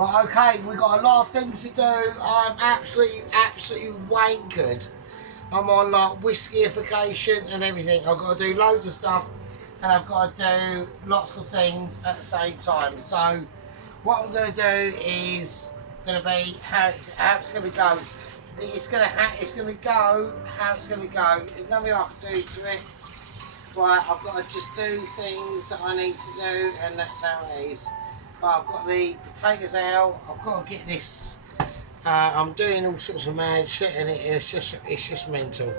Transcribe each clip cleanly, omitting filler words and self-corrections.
Right, okay, we've got a lot of things to do. I'm absolutely wankered. I'm on like whiskyification and everything. I've got to do loads of stuff and I've got to do lots of things at the same time. So what I'm going to do is going to be how it's going to go. It's going to go how it's going to go. There's nothing I can do to it. Right, I've got to just do things that I need to do, and that's how it is. But I've got the potatoes out. I've got to get this. I'm doing all sorts of mad shit, and it's just mental.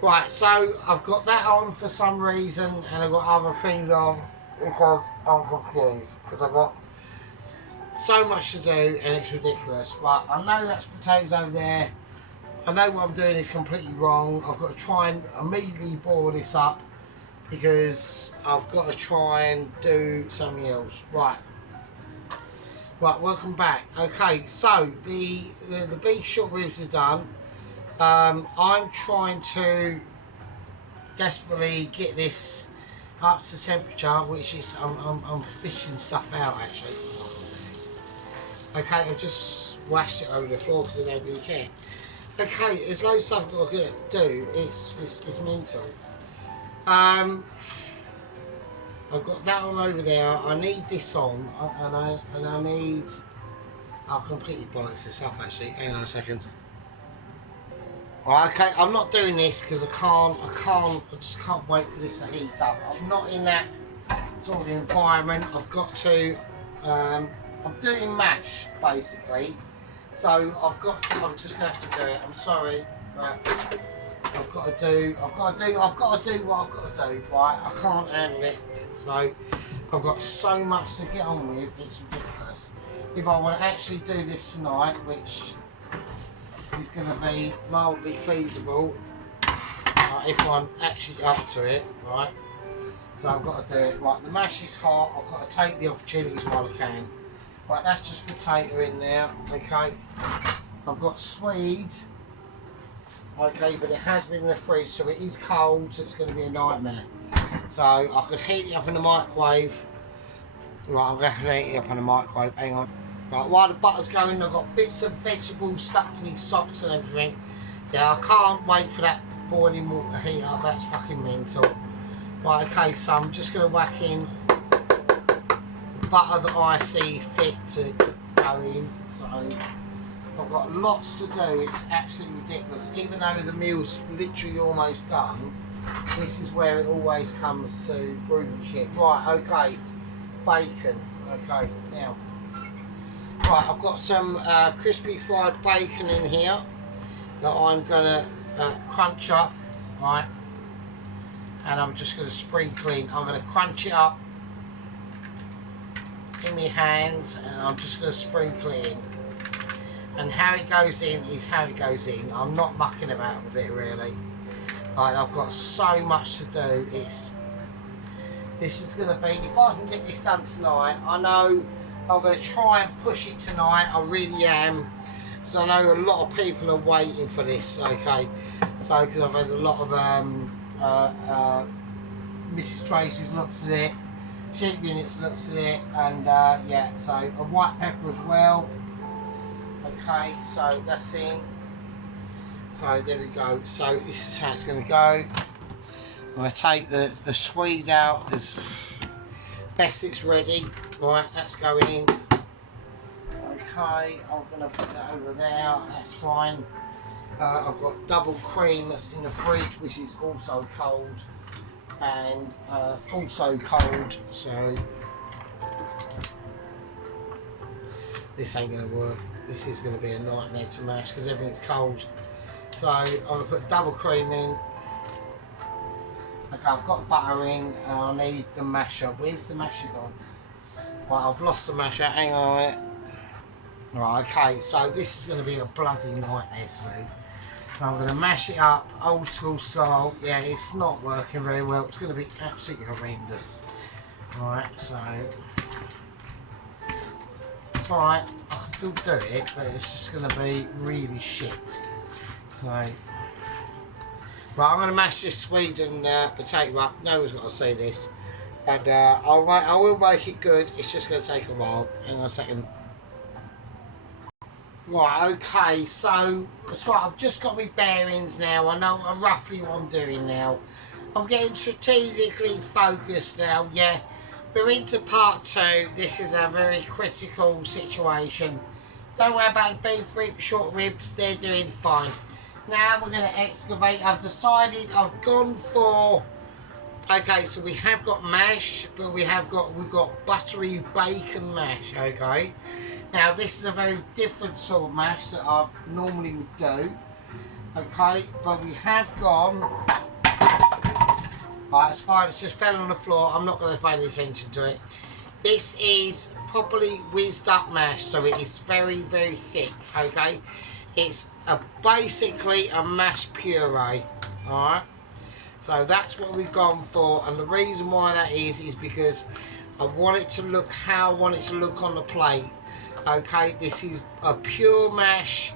Right, so I've got that on for some reason, and I've got other things on because I'm confused because I've got so much to do, and it's ridiculous. But I know that's potatoes over there. I know what I'm doing is completely wrong. I've got to try and immediately boil this up because I've got to try and do something else. Right, welcome back. Okay, so the beef short ribs are done. I'm trying to desperately get this up to temperature, which is I'm fishing stuff out actually. Okay, I've just washed it over the floor because I don't really care. Okay, there's loads of stuff I've got to do. It's mental. I've got that on over there. I need this on, and I need. I'll completely bollocks this up actually. Hang on a second. Okay, I'm not doing this because I just can't wait for this to heat up. I'm not in that sort of environment. I've got to. I'm doing mash basically, so I'm just gonna have to do it. I'm sorry, but I've got to do what I've got to do. Right, I can't handle it. So I've got so much to get on with. It's ridiculous. If I want to actually do this tonight, which is going to be mildly feasible, if I'm actually up to it, right? So I've got to do it. Right, the mash is hot. I've got to take the opportunities while I can. Right, that's just potato in there. Okay, I've got swede. Okay, but it has been in the fridge, so it is cold, so it's going to be a nightmare. So I could heat it up in the microwave. Right, I'm going to heat it up in the microwave. Hang on. Right, while the butter's going, I've got bits of vegetables stuck to my socks and everything. Yeah, I can't wait for that boiling water to heat up. That's fucking mental. Right, okay, so I'm just going to whack in the butter that I see fit to go in. So I've got lots to do. It's absolutely ridiculous. Even though the meal's literally almost done, this is where it always comes to groovy shit. Right, okay, bacon. Okay, now, right, I've got some crispy fried bacon in here that I'm gonna crunch up, right, and I'm just gonna sprinkle in. I'm gonna crunch it up in my hands, and I'm just gonna sprinkle it in. And how it goes in is how it goes in. I'm not mucking about with it really. Right, I've got so much to do. This is going to be, if I can get this done tonight, I know I'm going to try and push it tonight. I really am, because I know a lot of people are waiting for this. Okay, so because I've had a lot of Mrs. Tracy's looked at it, Sheep Units looked at it, and yeah, so a white pepper as well. Okay, so that's in. So there we go. So this is how it's going to go. I'm going to take the swede out as best it's ready. Right, that's going in. Okay, I'm going to put that over there. That's fine. I've got double cream that's in the fridge, which is also cold. And also cold. So this ain't going to work. This is going to be a nightmare to mash because everything's cold. So I'm going to put double cream in. Okay, I've got butter in and I need the masher. Where's the masher gone? Right, I've lost the masher. Hang on a minute. Right, okay, so this is going to be a bloody nightmare to do. So I'm going to mash it up, old school style. Yeah, it's not working very well. It's going to be absolutely horrendous. Right, so it's alright. I can still do it, but it's just going to be really shit. So, right, I'm going to mash this swede and potato up. No one's got to see this. And I will make it good. It's just going to take a while. Hang on a second. Right, okay, so I've just got my bearings now. I know roughly what I'm doing now. I'm getting strategically focused now, yeah. We're into part 2. This is a very critical situation. Don't worry about the beef ribs, short ribs, they're doing fine. Now we're going to excavate. I've decided I've gone for... Okay, so we have got mash, but we've got buttery bacon mash, okay? Now this is a very different sort of mash that I normally would do, okay? But we have gone... Right, it's fine, it's just fell on the floor, I'm not going to pay any attention to it. This is properly whizzed up mash, so it is very, very thick, okay? It's basically a mashed puree, alright? So that's what we've gone for, and the reason why that is because I want it to look how I want it to look on the plate. Okay, this is a pure mash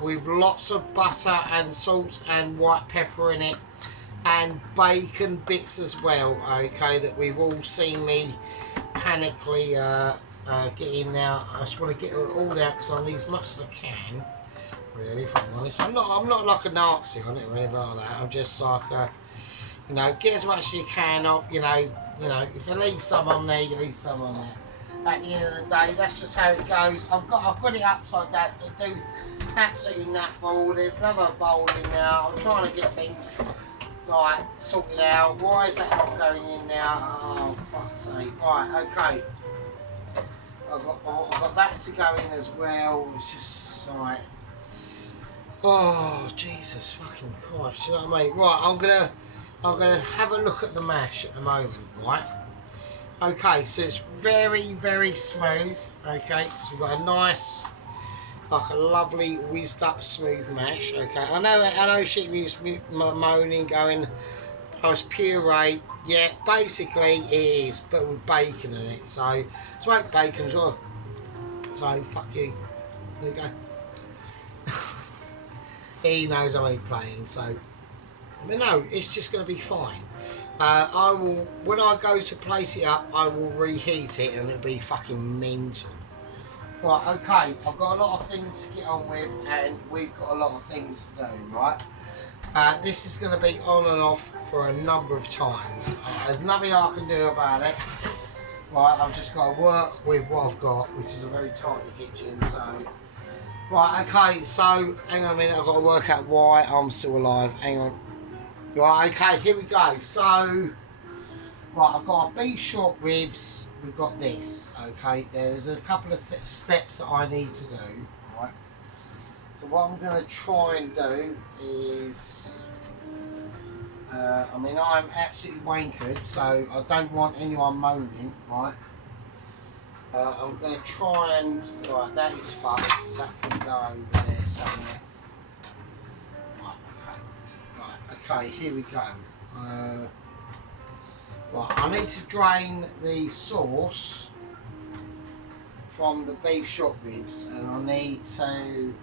with lots of butter and salt and white pepper in it, and bacon bits as well. Okay, that we've all seen me panically get in now. I just want to get it all out because I need as much as I can. Really, if I'm honest, I'm not like a Nazi on it or anything like that. I'm just like, you know, get as much as you can off. You know, if you leave some on there, you leave some on there. At the end of the day, that's just how it goes. I've got it upside down to do absolutely nothing. There's another bowl in now. I'm trying to get things like sorted out. Why is that not going in now? Oh, fuck's sake! Right, okay. I've got that to go in as well. It's just like. Oh, Jesus fucking Christ, you know what I mean? Right, I'm gonna have a look at the mash at the moment, right? Okay, so it's very, very smooth, okay? So we've got a nice, like a lovely whizzed up smooth mash, okay? I know she was moaning, going, oh, it's puree. Yeah, basically it is, but with bacon in it, so smoked bacon as well. So, fuck you. There you go. He knows I'm only playing, so... But no, it's just going to be fine. I will, when I go to place it up, I will reheat it and it'll be fucking mental. Right, okay, I've got a lot of things to get on with and we've got a lot of things to do, right? This is going to be on and off for a number of times. There's nothing I can do about it. Right, I've just got to work with what I've got, which is a very tiny kitchen, so... Right, okay, so, hang on a minute, I've got to work out why I'm still alive, hang on. Right, okay, here we go, so, right, I've got beef short ribs, we've got this, okay, there's a couple of steps that I need to do, right. So what I'm going to try and do is, I mean, I'm absolutely wankered, so I don't want anyone moaning, right. I'm going to try and... Right, that is fucked, so that can go over there somewhere. Right, okay, here we go. Right, I need to drain the sauce from the beef short ribs, and I need to...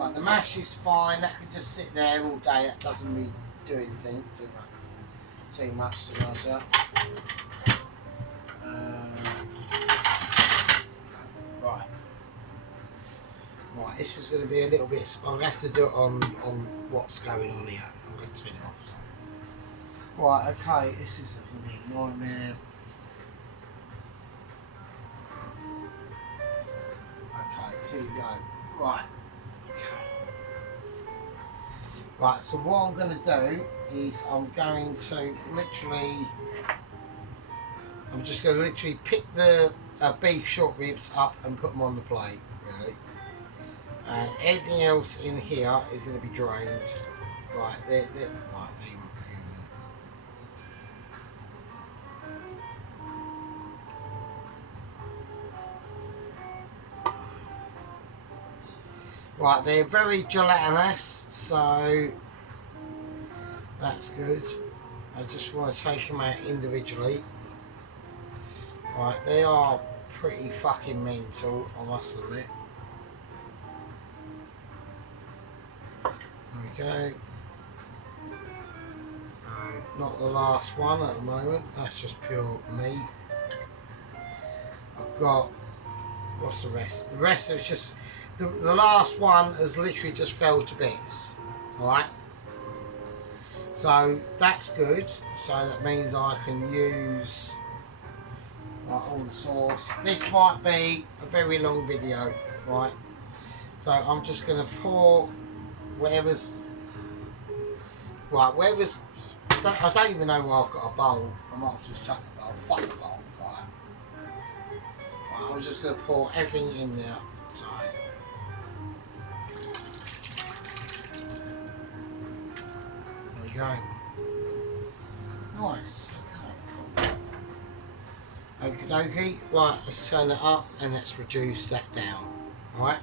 Right, the mash is fine, that can just sit there all day, that doesn't really do anything too much to measure. Right, this is going to be a little bit... I'm going to have to do it on what's going on here. I'm going to turn it off. Right, okay, this is going to be a nightmare. Okay, here we go. Right. Okay. Right, so what I'm going to do is I'm going to literally... I'm just going to literally pick the beef short ribs up and put them on the plate, really. And everything else in here is going to be drained. Right, right, hang on. Right, they're very gelatinous, so that's good. I just want to take them out individually. Right, they are pretty fucking mental, I must admit. There we go. So, not the last one at the moment, that's just pure meat. I've got, what's the rest? The rest is just the last one has literally just fell to bits. Alright, so that's good. So that means I can use all the sauce. This might be a very long video, right? So I'm just going to pour whatever's right. Whatever's I don't even know why I've got a bowl. I might have just chuck the bowl. Fuck the bowl, right? I'm just going to pour everything in there. So. There we go. Nice. Okay. Okie dokie. Right, let's turn it up and let's reduce that down. Right.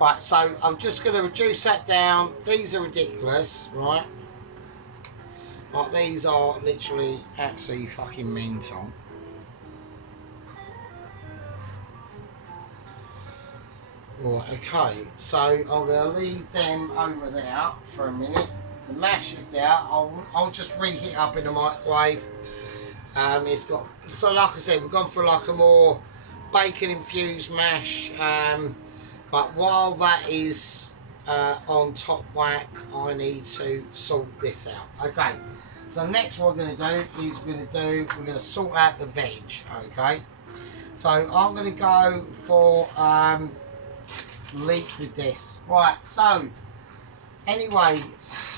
Right, so I'm just going to reduce that down. These are ridiculous, right? Like, these are literally absolutely fucking mental. Right, okay, so I'm going to leave them over there for a minute. The mash is there. I'll just reheat up in the microwave. It's got, so like I said, we've gone for like a more bacon infused mash. But while that is on top whack, I need to sort this out. Okay, so next what we're going to do is we're going to sort out the veg. Okay, so I'm going to go for leek with this. Right, so anyway,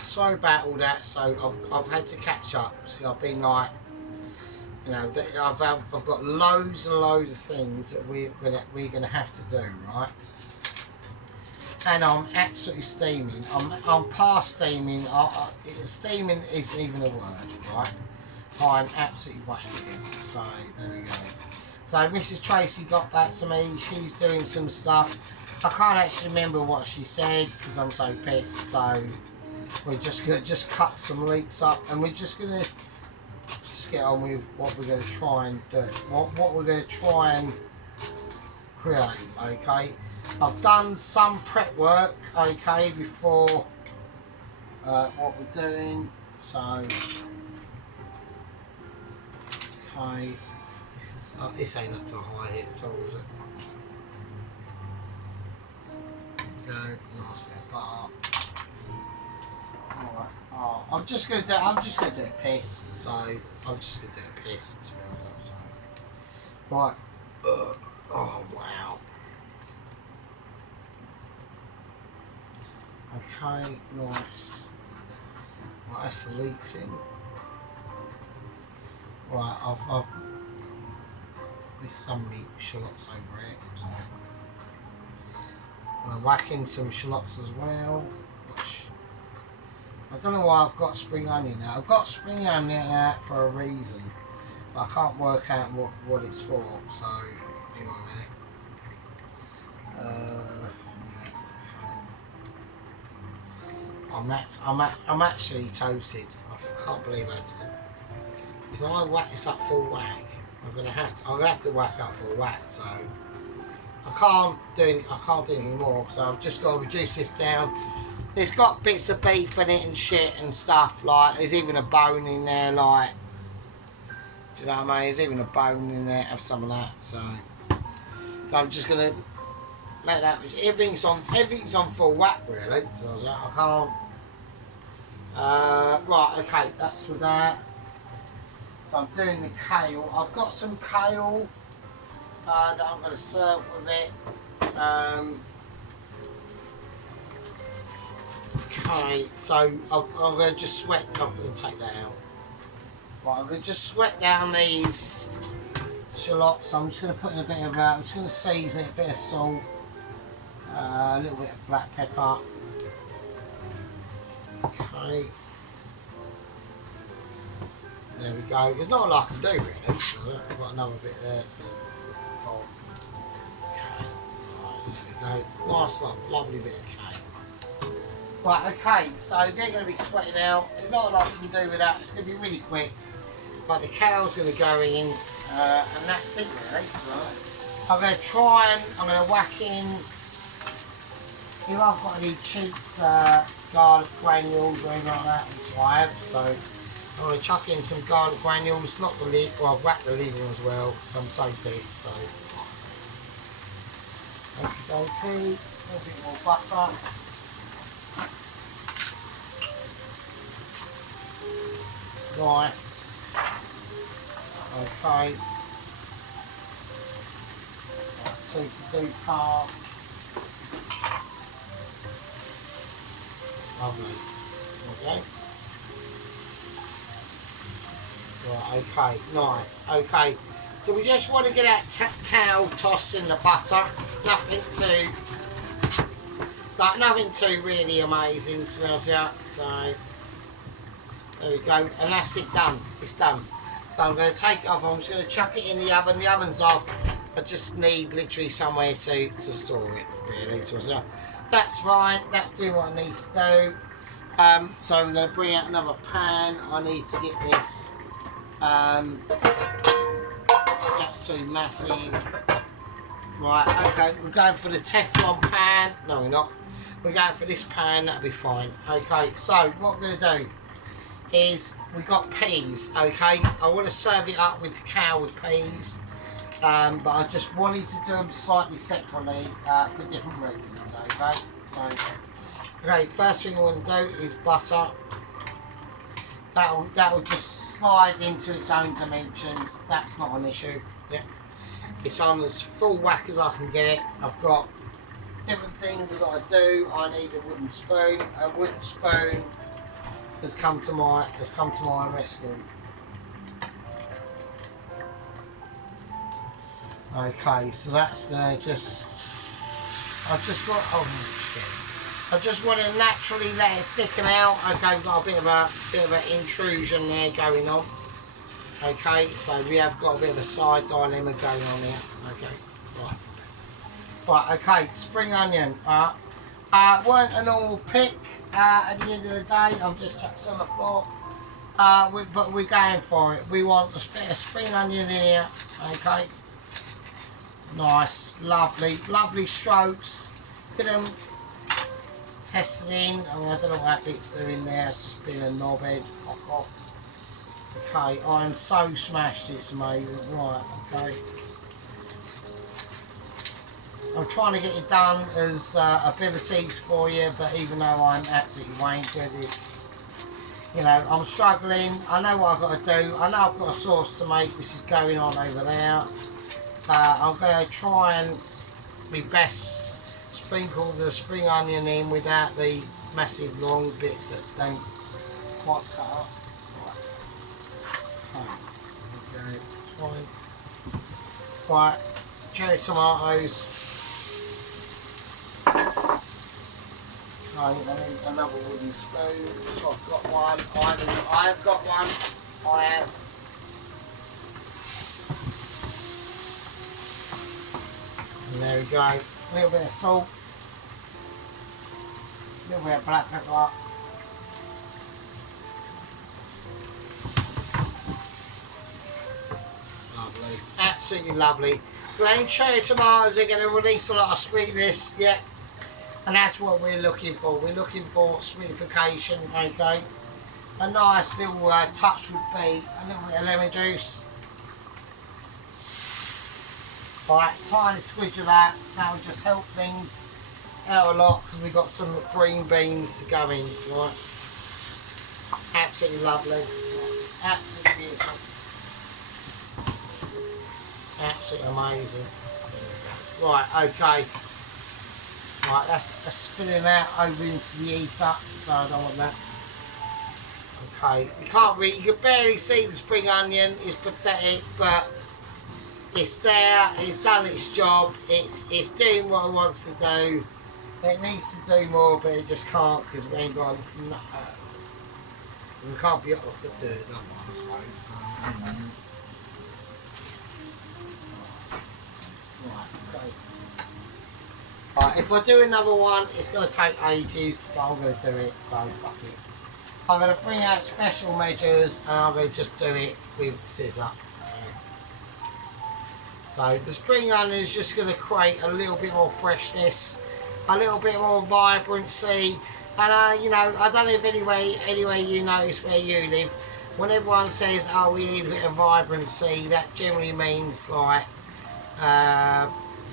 sorry about all that. So I've had to catch up. So I've been like, you know, I've got loads and loads of things that we're gonna have to do, right? And I'm absolutely steaming. I'm past steaming. Steaming isn't even a word, right? I'm absolutely wanking. So there we go. So Mrs. Tracy got back to me. She's doing some stuff. I can't actually remember what she said because I'm so pissed. So we're just gonna cut some leeks up, and we're just gonna get on with what we're gonna try and do. What we're gonna try and create. Okay. I've done some prep work, okay, before what we're doing, so, okay, this ain't up to a high hit at all, is it? No, nice bit of butter. Alright, I'm just gonna do a piss, so, I'm just gonna do a piss, to be honest, so. Right, oh wow. Okay, nice. Right, that's the leeks in. Right, I've there's some meat shallots over it, so I'm gonna whack in some shallots as well. Which I don't know why I've got spring onion now. I've got spring onion out for a reason, but I can't work out what it's for. So hang on a minute. I'm actually toasted. I can't believe it. If I whack this up full whack, I'm gonna have to whack up full whack. So I can't do anything more. So I've just got to reduce this down. It's got bits of beef in it and shit and stuff. Like there's even a bone in there. Like, do you know what I mean? There's even a bone in there. Have some of that. So I'm just gonna let that. Everything's on full whack really. So I can't. Right, okay, that's for that. So I'm doing the kale. I've got some kale that I'm going to serve with it. Okay, so I'm going to just sweat. I'm going to take that out. Right, I'm going to just sweat down these shallots. I'm just going to put in a bit of, I'm just going to season it, a bit of salt, a little bit of black pepper. Okay, there we go. There's not a lot I can do really. So I've got another bit there to fold. Okay, right, there we go. Nice, lovely bit of cake. Right, okay, so they're going to be sweating out. There's not a lot I can do with that. It's going to be really quick. But the kale's going to go in, and that's it really. Right. I'm going to whack in. If I've got any cheats, garlic granules or anything like that, which I have, so I'm going to chuck in some garlic granules, not the lid, well I've whacked the lid on as well, because I'm so pissed, so. Okay. little bit more butter. Nice. Okay. Right, so you can do part. Lovely. Okay. Right, okay, nice. Okay. So we just want to get that cow toss in the butter. Nothing too really amazing to be honest with you. So there we go, and that's it done. It's done. So I'm going to take it off. I'm just going to chuck it in the oven. The oven's off. I just need literally somewhere to store it. Really, so that's fine. That's doing what it needs to do. So we're going to bring out another pan. I need to get this. That's too massive. Right, okay, we're going for the Teflon pan. No, we're not. We're going for this pan, that'll be fine. Okay, so what we're going to do is we've got peas, okay? I want to serve it up with the cow with peas, but I just wanted to do them slightly separately for different reasons, okay? So, okay, first thing I want to do is butter. That'll just slide into its own dimensions. That's not an issue. Yeah, it's on as full whack as I can get it. I've got different things I've got to do. I need a wooden spoon. A wooden spoon has come to my rescue. Okay, so that's gonna just. I've just got. Oh shit. I just want to naturally let it thicken out. Okay, we've got a bit of an intrusion there going on. Okay, so we have got a bit of a side dilemma going on here. Okay, right, okay, spring onion. Weren't a normal pick at the end of the day. I've just chucked some on the floor. But we're going for it. We want a bit of spring onion in here. Okay, nice, lovely strokes. Get them tested in. I mean, I don't know what it's doing there. It's just been a knobhead. Okay, I am so smashed. It's amazing. Right, okay. I'm trying to get it done as abilities for you, but even though I'm absolutely wankered, it's, you know, I'm struggling. I know what I've got to do. I know I've got a sauce to make, which is going on over there. I'm going to try and my best sprinkle the spring onion in without the massive long bits that don't quite cut up. Right. Okay, it's fine. Right, cherry tomatoes. Okay, and then another wooden spoon. I've got one. I've got one. I have. And there we go. A little bit of salt. A little bit of black pepper. Lovely. Absolutely lovely. Ground cherry tomatoes are going to release a lot of sweetness. Yeah. And that's what we're looking for. We're looking for sweetification, okay? A nice little touch would be a little bit of lemon juice. Right, tiny squidge of that. That will just help things out a lot because we've got some green beans to go in, right? Absolutely lovely. Absolutely beautiful. Absolutely amazing. Right, okay. Right, that's spilling out over into the ether, so I don't want that. Okay, you can't really, you can barely see the spring onion. It's pathetic, but it's there. It's done its job. It's doing what it wants to do. It needs to do more, but it just can't because we ain't got enough. We can't be off the dirt, no one, I suppose. Right, okay. Right, if I do another one, it's going to take ages, but I'm going to do it, so fuck it. I'm going to bring out special measures and I'm going to just do it with scissor. So the spring onion is just going to create a little bit more freshness, a little bit more vibrancy. And you know, I don't know if anyway you notice where you live, when everyone says, oh, we need a bit of vibrancy, that generally means like,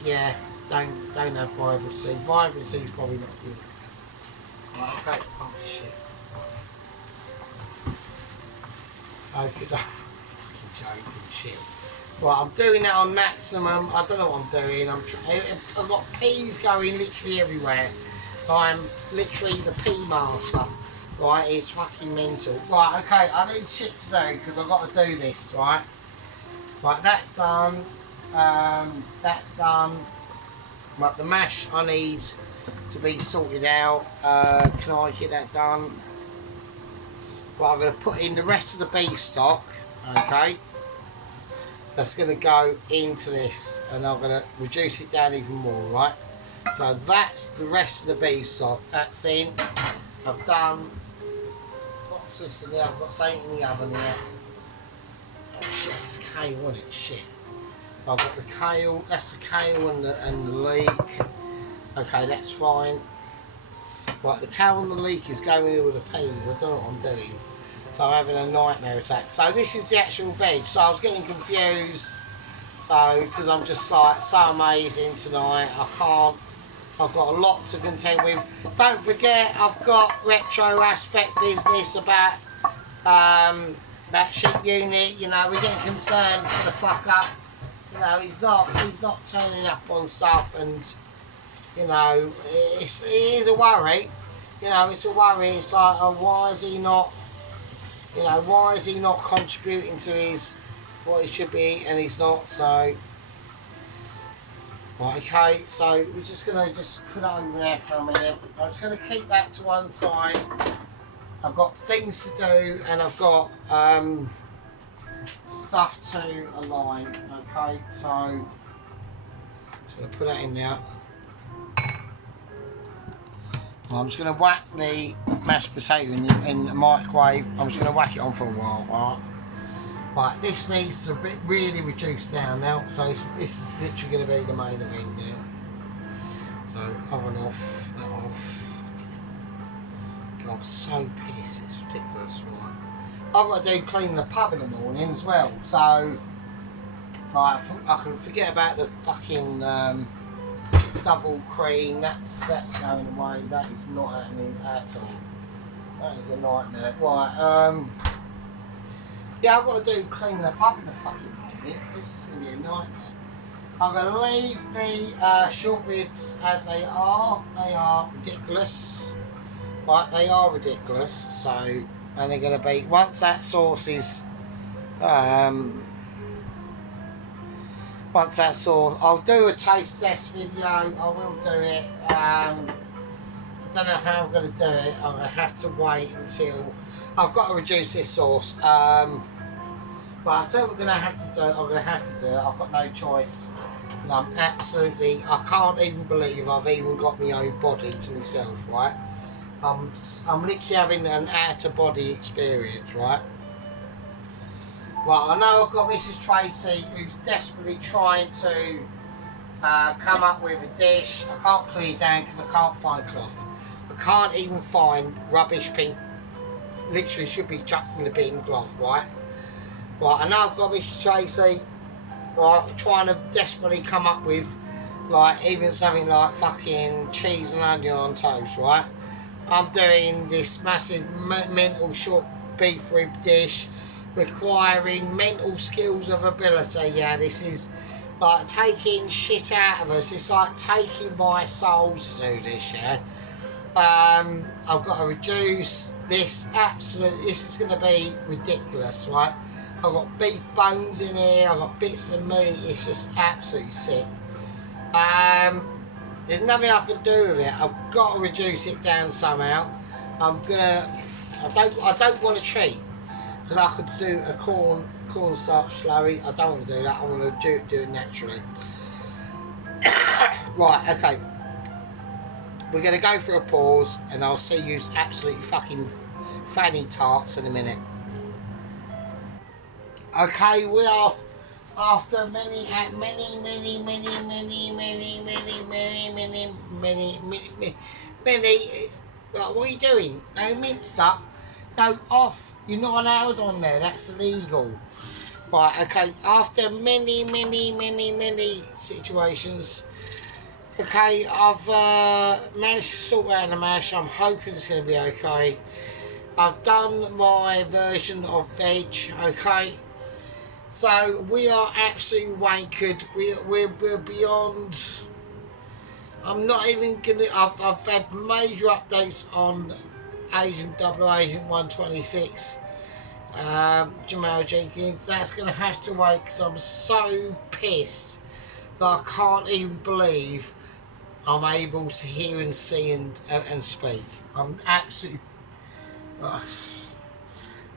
yeah, don't have vibrancy. Vibrancy is probably not good. Right, okay. Oh shit. Okay, joking shit. Right, I'm doing that on maximum. I don't know what I'm doing. I've got peas going literally everywhere. I'm literally the pea master. Right, it's fucking mental. Right, okay, I need shit to do because I've got to do this, right? Right, that's done. That's done. Right, the mash I need to be sorted out. Can I get that done? Right, I'm going to put in the rest of the beef stock, okay? That's going to go into this, and I'm going to reduce it down even more, right? So that's the rest of the beef stock. That's in. I've done. What's this in there? I've got something in the oven here. Oh shit, that's the kale, isn't it? Shit. I've got the kale. That's the kale and the leek. Okay, that's fine. Right, the kale and the leek is going in with the peas. I don't know what I'm doing. So I'm having a nightmare attack. So this is the actual veg. So I was getting confused. So because I'm just like so amazing tonight, I can't. I've got a lot to contend with. Don't forget, I've got retro aspect business about that ship unit. You know, we're getting concerned for the fuck up. You know, he's not turning up on stuff, and you know, it is a worry. You know, it's a worry. It's like, oh, why is he not? You know, why is he not contributing to his what he should be, and he's not? So, right, okay. So we're just gonna put it over there for a minute. I'm just gonna keep that to one side. I've got things to do, and I've got stuff to align. Okay, so I'm just gonna put that in there. I'm just going to whack the mashed potato in the microwave. I'm just going to whack it on for a while, right? Right, this needs to be really reduced down now, so this is literally going to be the main event now. So, oven off, that off. God, I'm so pissed, it's ridiculous, right? I've got to clean the pub in the morning as well, so like, I can forget about the fucking double cream, that's going away. That is not happening at all. That is a nightmare. Right, yeah, I've got to clean the pub in the fucking morning. This is going to be a nightmare. I'm going to leave the short ribs as they are. They are ridiculous. Right, they are ridiculous. So, and they're going to be, once that sauce is once that's all, I'll do a taste test video. I will do it. I don't know how I'm going to do it. I'm going to have to wait until I've got to reduce this sauce. But I tell you what we're going to have to do. I'm going to have to do it. I've got no choice. And I can't even believe I've even got my own body to myself. Right? I'm literally having an out of body experience. Right? Right, I know I've got Mrs. Tracy who's desperately trying to come up with a dish. I can't clear down because I can't find cloth. I can't even find rubbish pink. Literally should be chucked in the bin cloth, right? Right, I know I've got Mrs. Tracy, right, trying to desperately come up with like even something like fucking cheese and onion on toast, right? I'm doing this massive mental short beef rib dish, requiring mental skills of ability. Yeah, this is like taking shit out of us. It's like taking my soul to do this. Yeah, I've got to reduce this. Absolutely, this is going to be ridiculous, right? I've got beef bones in here. I've got bits of meat. It's just absolutely sick. There's nothing I can do with it. I've got to reduce it down somehow. I don't want to cheat. Because I could do a cornstarch slurry. I don't want to do that. I want to do it naturally. Right, okay. We're going to go for a pause, and I'll see you absolutely fucking fanny tarts in a minute. Okay, we are after many. What are you doing? No mince up. No off. You're not allowed on there, that's illegal. Right, okay, after many situations, Okay, I've managed to sort out the mash. I'm hoping it's going to be okay. I've done my version of veg, okay. So we are absolutely wankered. We're beyond. I'm not even gonna. I've had major updates on Agent 126. Jamal Jenkins. That's gonna have to wait because I'm so pissed that I can't even believe I'm able to hear and see and speak. I'm absolutely.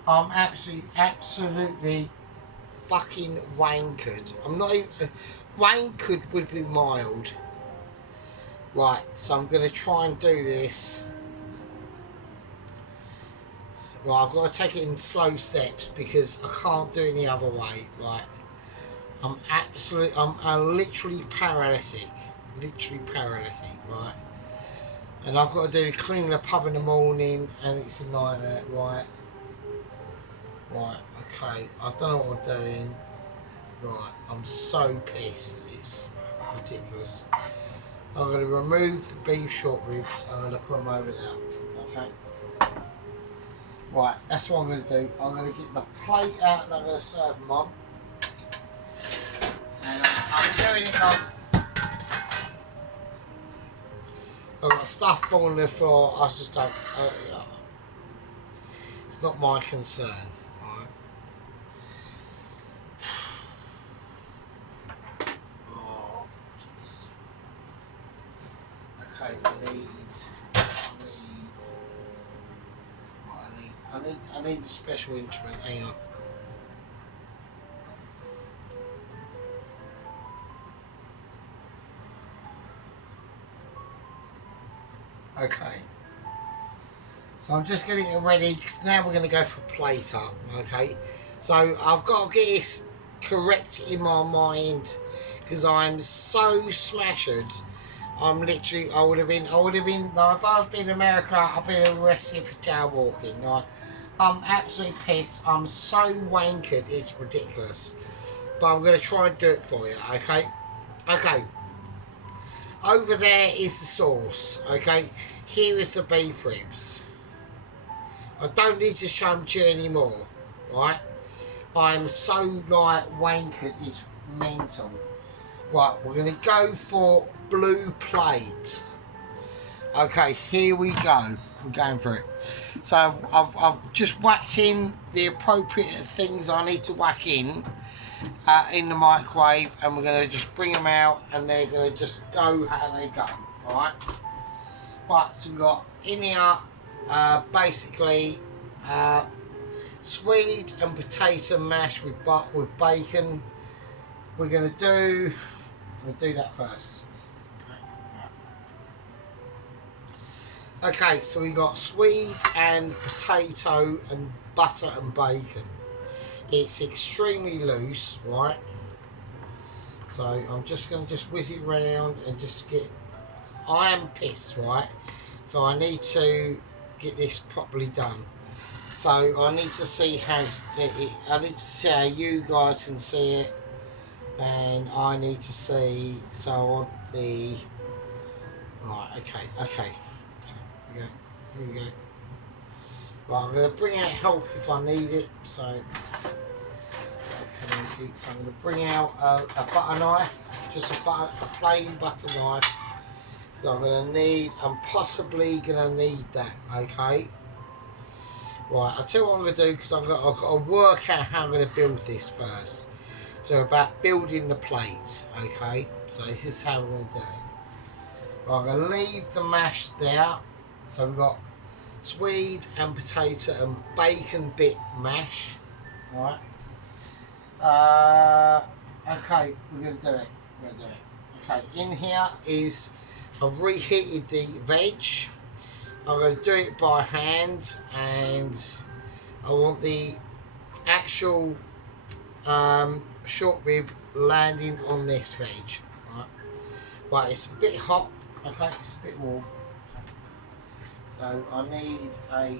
I'm absolutely fucking wankered. I'm not even. Wankered would be mild. Right, so I'm going to try and do this. Right, I've got to take it in slow steps because I can't do it any other way. Right, I'm literally paralytic. Literally paralytic, right? And I've got to do clean the pub in the morning and it's a nightmare, right? Right, okay, I don't know what I'm doing. Right, I'm so pissed, it's ridiculous. I'm going to remove the beef short ribs, I'm going to put them over there, okay? Right, that's what I'm going to do. I'm going to get the plate out and I'm going to serve them on. And I'm doing it on. I've got stuff falling on the floor, I just don't, it's not my concern. Right. Oh, jeez. Okay, I need a special instrument, hang on. Okay. So I'm just getting it ready because now we're going to go for plate up, okay? So I've got to get this correct in my mind because I'm so smashed. I'm literally, I would have been, like, if I was in America, I'd been arrested for jaywalking. Like, I'm absolutely pissed. I'm so wankered, it's ridiculous. But I'm going to try and do it for you, okay? Okay. Over there is the sauce, okay? Here is the beef ribs. I don't need to show them to you anymore, right? I'm so, like, wankered, it's mental. Right, we're going to go for blue plate. Okay, here we go. We're going for it. So I've just whacked in the appropriate things I need to whack in the microwave, and we're going to just bring them out and they're going to just go how they go, alright? Right, so we've got in here basically Swede and potato mash with bacon. We're going to do that first. Okay, so we got Swede and potato and butter and bacon. It's extremely loose, right? So I'm just going to whiz it around and just get. I am pissed, right? So I need to get this properly done. So I need to see how I need to see how you guys can see it, and I need to see. So I want the. Right. Okay. Here we go. Right, I'm going to bring out help if I need it. So I'm going to bring out a butter knife, just a plain butter knife. So I'm possibly going to need that, okay? Right, I'll tell you what I'm going to do because I've got to work out how I'm going to build this first. So about building the plate, okay? So this is how we're going to do it. Right, I'm going to leave the mash there. So we've got Swede and potato and bacon bit mash. Alright. Okay, we're going to do it. Okay, in here is, I've reheated the veg. I'm going to do it by hand, and I want the actual short rib landing on this veg. Right, it's a bit hot. Okay, it's a bit warm. So I need a.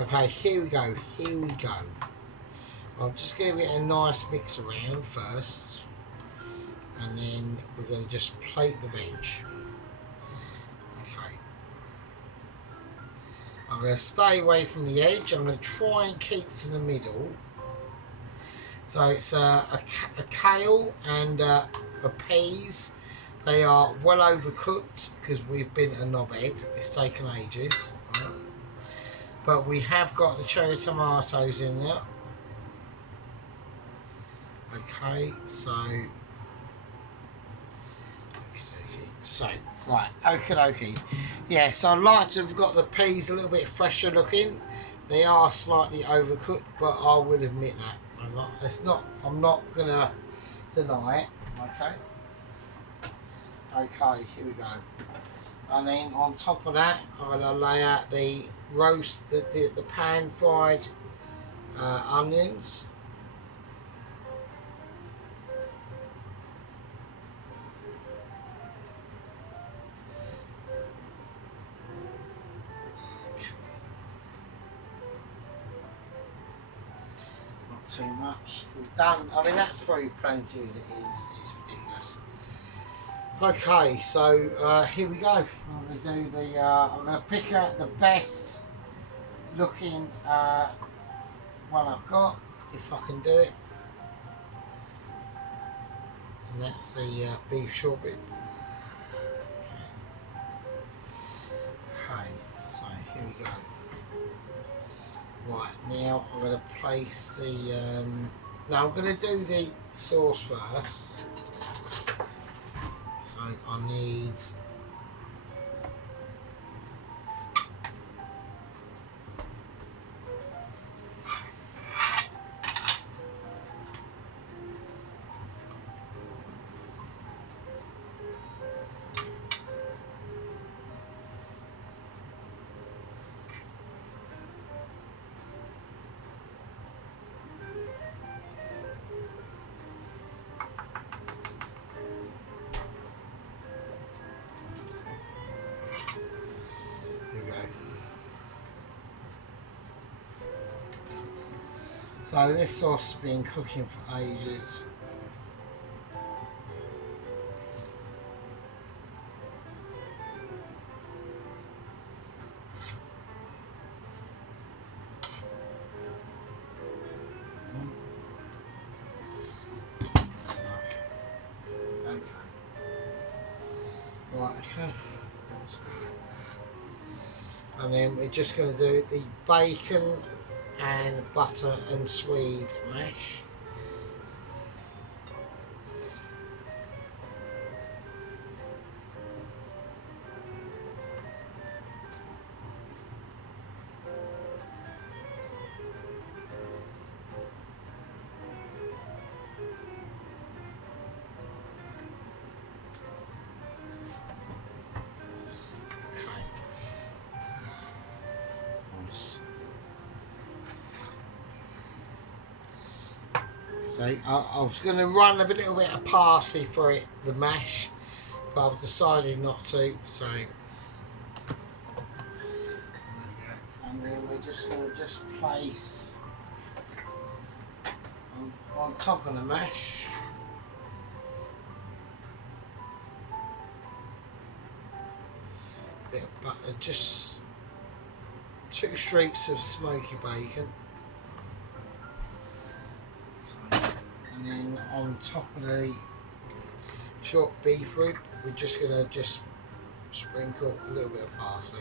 Okay, here we go. I'll just give it a nice mix around first, and then we're going to just plate the veg. Okay. I'm going to stay away from the edge. I'm going to try and keep it in the middle. So it's a kale and a peas. They are well overcooked because we've been a knobhead. It's taken ages. Right? But we have got the cherry tomatoes in there. Okay, so right, okie dokie. Yeah, so I like to have got the peas a little bit fresher looking. They are slightly overcooked, but I will admit that. I'm not gonna deny it. Okay. Okay, here we go. And then on top of that, I'm gonna lay out the roast, the pan fried onions. Too much. We've done. I mean, that's very plenty as it is. It's ridiculous. Okay, so here we go. I'm going to do the. I'm going to pick out the best looking one I've got, if I can do it. And that's the beef short rib. Okay, so here we go. Right, now I'm going to place the, now I'm going to do the sauce first. So I need, so this sauce has been cooking for ages. Okay. Right, okay. And then we're just going to do the bacon and butter and swede mash. Okay, I was going to run a little bit of parsley for it, the mash, but I've decided not to. So, and then we're just going to just place on top of the mash a bit of butter, just 2 streaks of smoky bacon. And then on top of the short beef rib, we're just going to just sprinkle a little bit of parsley.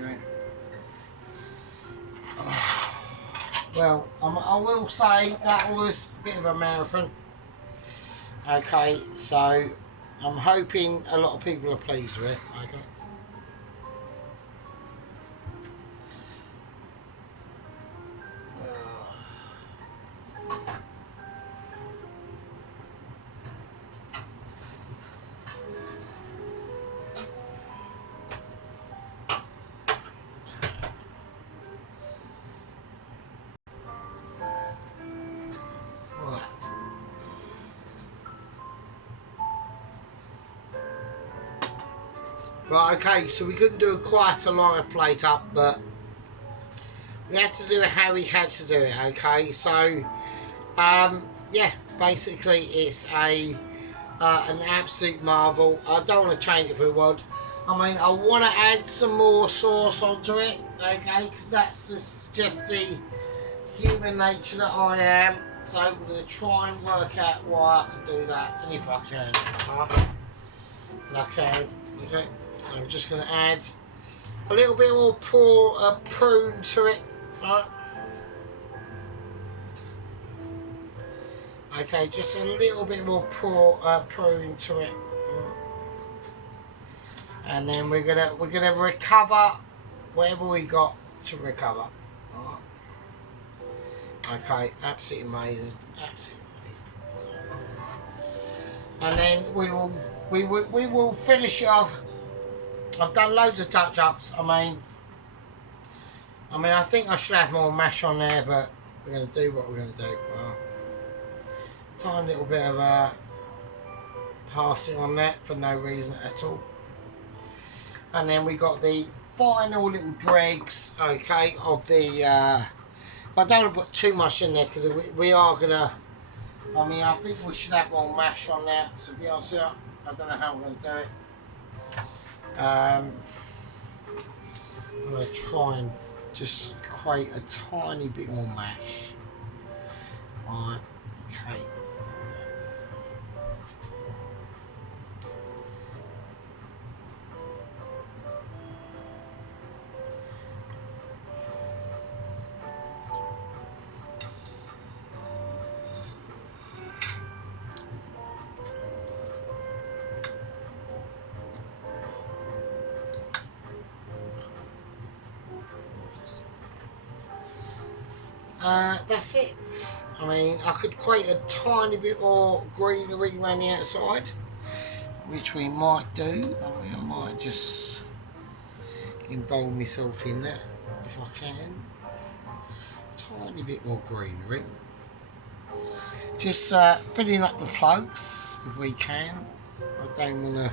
Okay. Well, I will say that was a bit of a marathon. Okay, so I'm hoping a lot of people are pleased with it. Okay. Right, okay, so we couldn't do quite a live plate up, but we had to do it how we had to do it, okay? So, yeah, basically it's an absolute marvel. I don't want to change it for a world. I mean, I want to add some more sauce onto it, okay? Because that's just the human nature that I am. So we're going to try and work out why I can do that, and if I can. And I can, okay? So I'm just going to add a little bit more prune to it, right? Okay, just a little bit more prune to it, and then we're gonna recover whatever we got to recover. Right. Okay, absolutely amazing, absolutely amazing. And then we will finish it off. I've done loads of touch-ups. I mean, I think I should have more mash on there, but we're going to do what we're going to do. Right. Tiny little bit of passing on that for no reason at all. And then we got the final little dregs, okay, of the. I don't want to put too much in there because we are going to. I think we should have more mash on there. To be honest with you, I don't know how I'm going to do it. I'm going to try and just create a tiny bit more mash. Right, okay. That's it. I could create a tiny bit more greenery around the outside, which we might do. I might just involve myself in that if I can. Tiny bit more greenery. Just filling up the plugs if we can. I don't want to.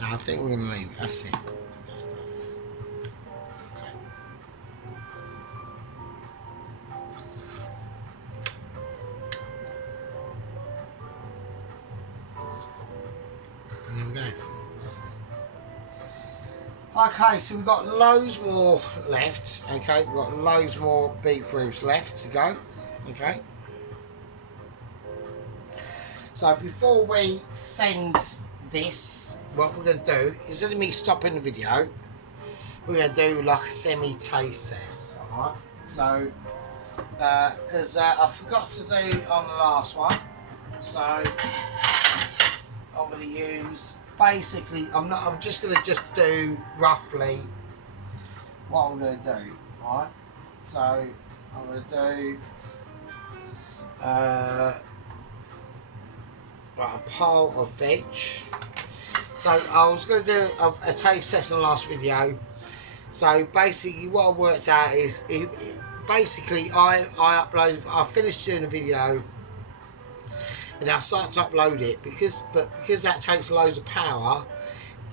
No, I think we're going to leave it. That's it. Okay, so we've got loads more left. Okay, we've got loads more beef ribs left to go. Okay. So before we send this, what we're going to do, instead of me stopping the video, we're going to do like a semi-taste test. Alright. So, because I forgot to do on the last one. So, I'm going to use. Basically, I'm just going to do roughly what I'm going to do, right? So, I'm going to do like a pile of veg. So, I was going to do a taste test in the last video. So, basically, what I worked out is, basically, I finished doing the video. And I start to upload it because that takes loads of power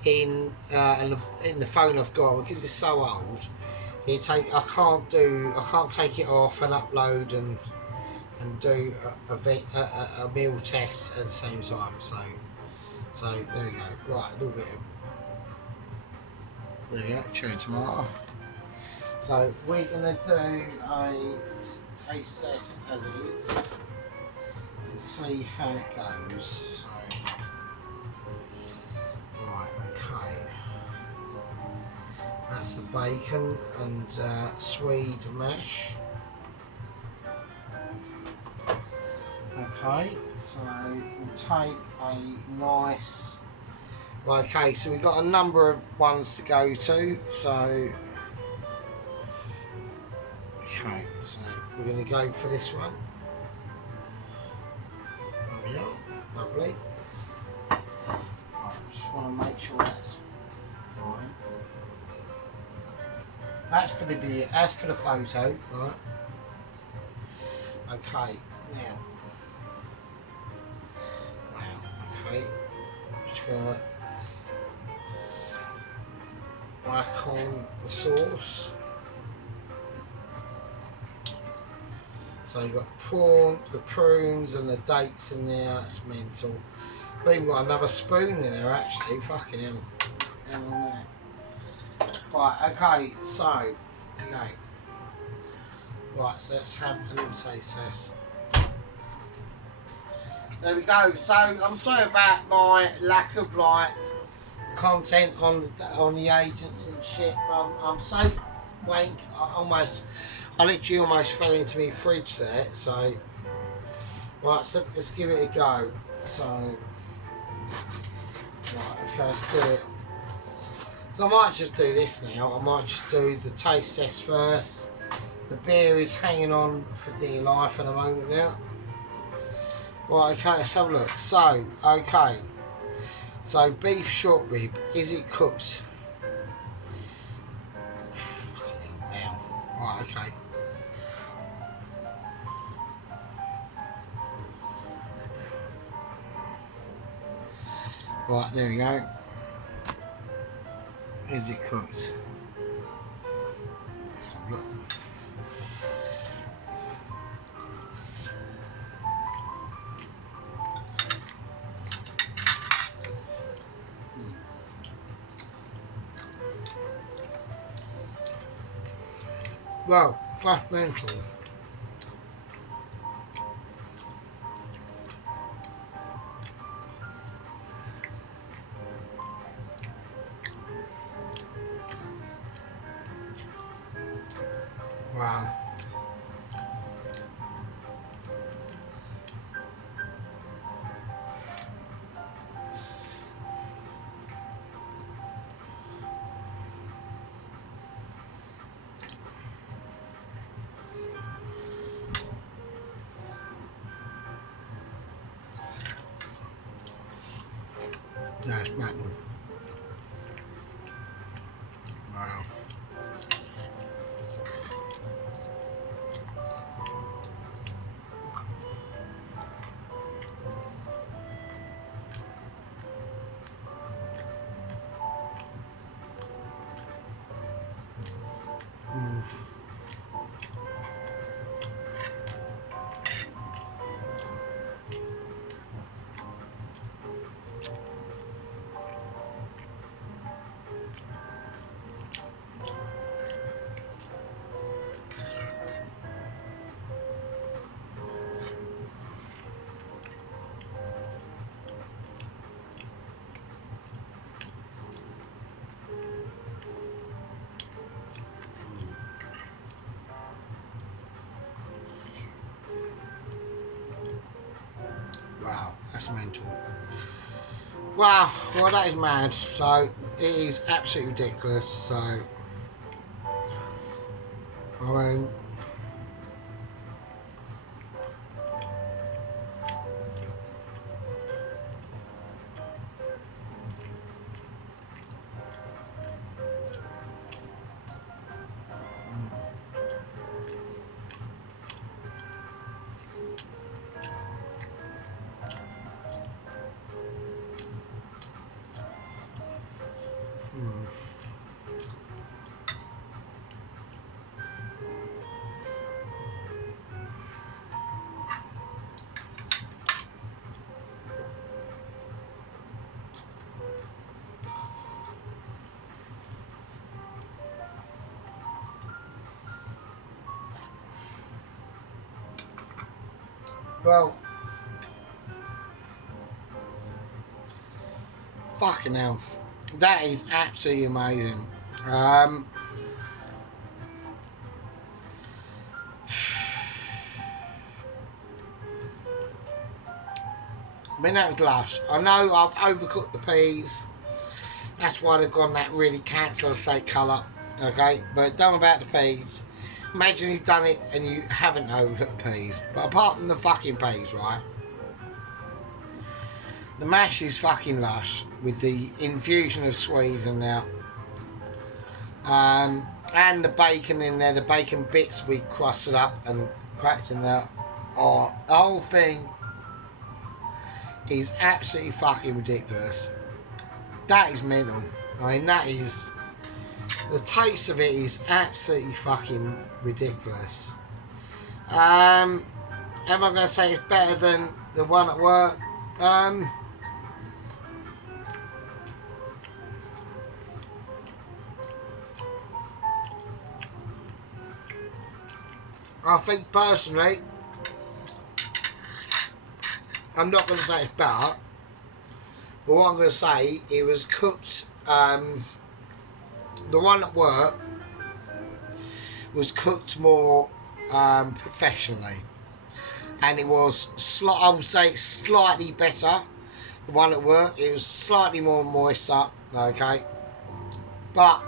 in the phone I've got, because it's so old. I can't take it off and upload and do a meal test at the same time. So there we go. Right, a little bit of there we go, cherry tomato. So we're gonna do a taste test as it is. See how it goes. So, right, okay. That's the bacon and swede mash. Okay, so we'll take a nice. Well, okay, so we've got a number of ones to go to. So, okay, so we're going to go for this one. Yeah, lovely. I just want to make sure that's fine. That's for the video, that's for the photo, right? Okay, now. Wow, okay. Just gonna whack on the sauce. So you've got prawn, the prunes and the dates in there, that's mental. We've even got another spoon in there actually, fucking hell. Hang on there. Right, okay, so, okay. Right, so let's have a little taste test. There we go. So I'm sorry about my lack of like content on the agents and shit, but I'm so wank. I literally almost fell into my fridge there. So right, so let's give it a go. So right, okay, let's do it. So I might just do this now. I might just do the taste test first. The beer is hanging on for dear life at the moment now. Right, okay, let's have a look. So, okay. So, beef short rib, is it cooked? Wow. Right, okay. Right, there we go. Is it cooked? Let's have a look. Well, that's mental. Wow. That's mental. Wow. Wow, that's mental. Wow, well that is mad. So it is absolutely ridiculous. So I mean, well, fucking hell, that is absolutely amazing. I mean, that was lush. I know I've overcooked the peas. That's why they've gone that really cancer-safe colour. Okay, but don't worry about the peas. Imagine you've done it and you haven't overcooked the peas. But apart from the fucking peas, right? The mash is fucking lush with the infusion of Sweden now. And the bacon in there, the bacon bits we crusted up and cracked in there. Oh, the whole thing is absolutely fucking ridiculous. That is mental. I mean, that is The taste of it is absolutely fucking ridiculous. Am I going to say it's better than the one at work? I think personally, I'm not going to say it's better, but what I'm going to say, it was cooked, the one at work was cooked more professionally, and it was, I would say, slightly better. The one at work, it was slightly more moister, okay, but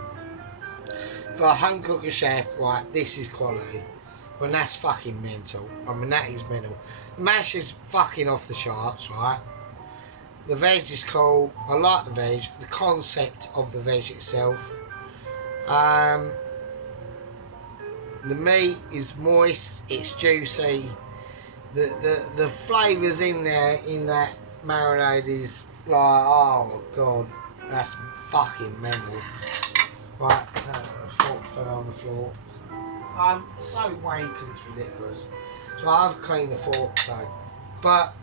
for a home cooking chef, right, this is quality. Well, that's fucking mental. I mean, that is mental. The mash is fucking off the charts, right? The veg is cool. I like the veg. The concept of the veg itself. The meat is moist. It's juicy. The flavours in there, in that marinade is like, oh my god, that's fucking mental. Right, fork fell on the floor. I'm so wanky, it's ridiculous. So I've cleaned the fork, so. But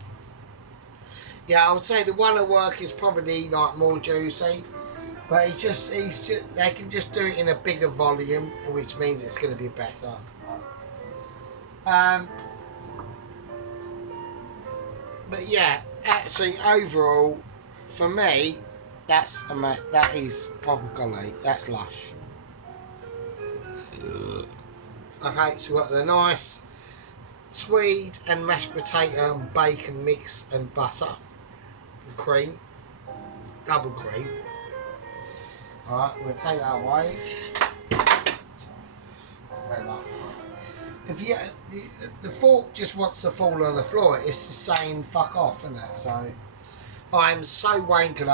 yeah, I would say the one at work is probably like more juicy, but he's just they can just do it in a bigger volume, which means it's going to be better. But yeah, actually overall, for me, that is proper quality. That's lush. Okay, so we've got the nice Swede and mashed potato and bacon mix and butter and cream, double cream. Alright, we'll take that away. If you, the fork just wants to fall on the floor, it's just saying fuck off, isn't it? So I'm so wankered,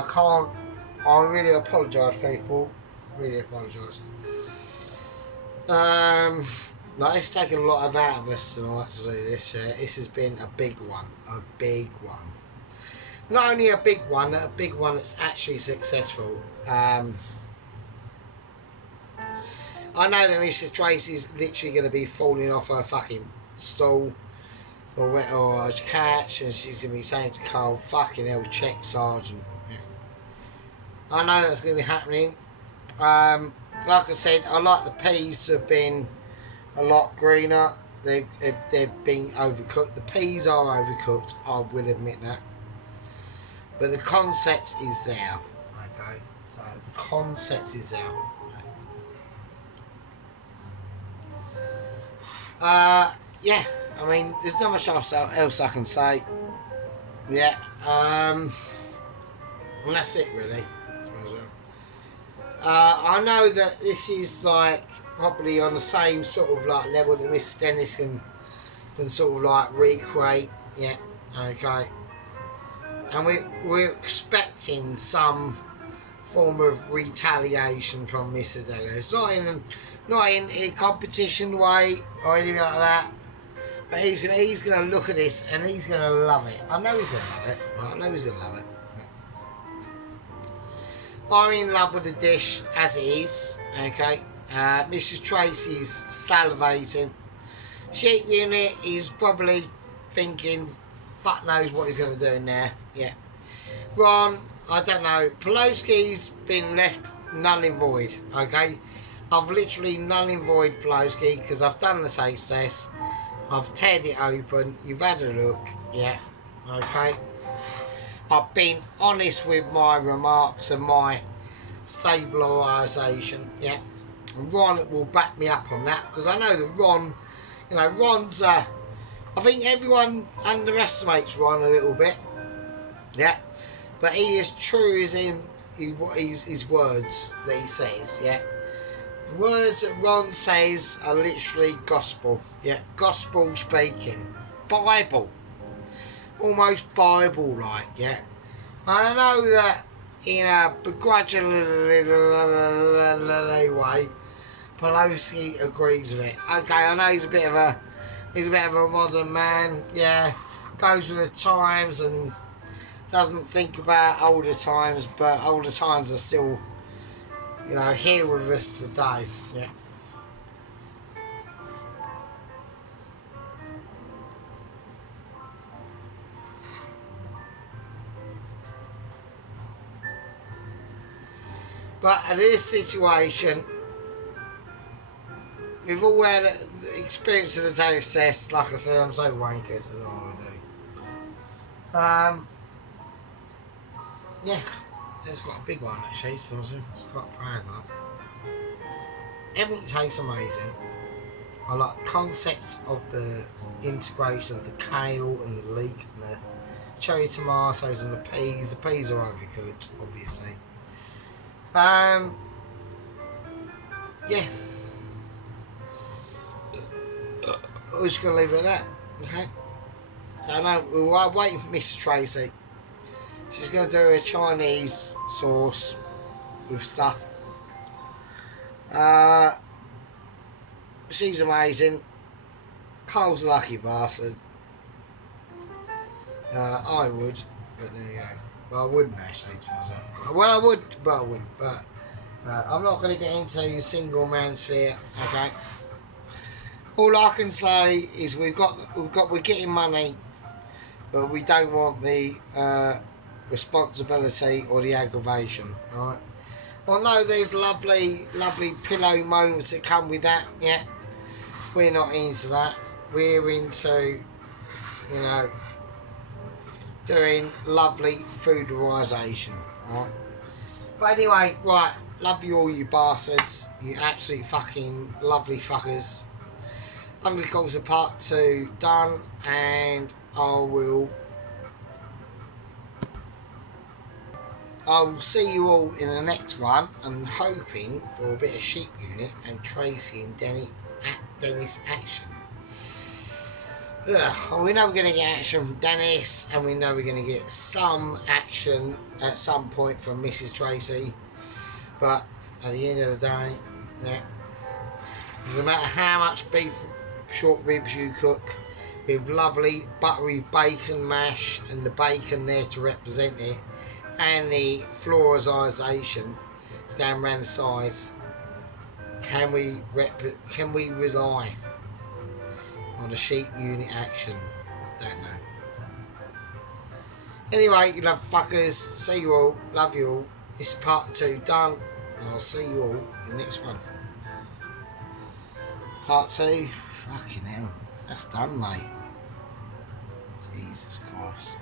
I really apologise, people. Really apologise. No, it's taken a lot of out of us tonight to do this. This has been a big one. Not only a big one that's actually successful. I know that Mrs. Tracy's literally going to be falling off her fucking stool or a couch, and she's going to be saying to Carl, fucking hell, check, Sergeant. Yeah. I know that's going to be happening. Like I said, I like the peas to have been a lot greener. They've been overcooked. The peas are overcooked, I will admit that. But the concept is there. Okay, so the concept is there. Yeah, I mean, there's not much else I can say. Yeah, and that's it really. I know that this is like probably on the same sort of like level that Mr. Dennis can sort of like recreate. Yeah, okay. And we're expecting some form of retaliation from Mr. Dennis. Not in a competition way or anything like that. But he's gonna look at this and he's gonna love it. I know he's gonna love it. I know he's gonna love it. I'm in love with the dish as it is, okay. Mrs. Tracy's salivating. Sheep Unit is probably thinking, fuck knows what he's going to do in there, yeah. Ron, I don't know. Pulowski's been left null and void, okay. I've literally null and void Pulowski because I've done the taste test. I've teared it open, you've had a look, yeah, okay. I've been honest with my remarks and my stabilisation, yeah. And Ron will back me up on that because I know that Ron, you know, Ron's, I think everyone underestimates Ron a little bit, yeah. But he is true as in his words that he says, yeah. The words that Ron says are literally gospel, yeah. Gospel speaking, Bible. Almost Bible-like, yeah. I know that in a begrudgingly way, Pelosi agrees with it. Okay, I know he's a bit of a modern man, yeah. Goes with the times and doesn't think about older times, but older times are still you know, here with us today. Yeah. But in this situation, we've all had the experience of the taste test. Like I said, I'm so wankered. I don't know what I do. Yeah, it's got a big one actually. It's quite proud of that. Everything tastes amazing. I like the concept of the integration of the kale and the leek and the cherry tomatoes and the peas. The peas are overcooked, obviously. Yeah. We're just going to leave it at that, okay? So no, we're waiting for Mr. Tracy. She's going to do a Chinese sauce with stuff. She's amazing. Cole's a lucky bastard. I would, but there you go. Well, I wouldn't actually. Well, I would, but I wouldn't. But I'm not going to get into single man sphere. Okay. All I can say is we're getting money, but we don't want the responsibility or the aggravation. All right. Well, no, there's lovely pillow moments that come with that. Yeah. We're not into that. We're into, you know, doing lovely foodisation. Right? But anyway, right, love you all, you bastards. You absolute fucking lovely fuckers. I'm going to call this a part 2 done, and I will see you all in the next one. I'm hoping for a bit of sheep unit and Tracy and Dennis action. Well, we know we're going to get action from Dennis, and we know we're going to get some action at some point from Mrs. Tracy. But at the end of the day, yeah, it doesn't matter how much beef short ribs you cook with lovely buttery bacon mash and the bacon there to represent it, and the florisation is going around the sides. Can we rely on a sheep unit action? Don't know. Anyway, you love fuckers. See you all. Love you all. This is part 2 done, and I'll see you all in the next one. Part 2. Fucking hell. That's done, mate. Jesus Christ.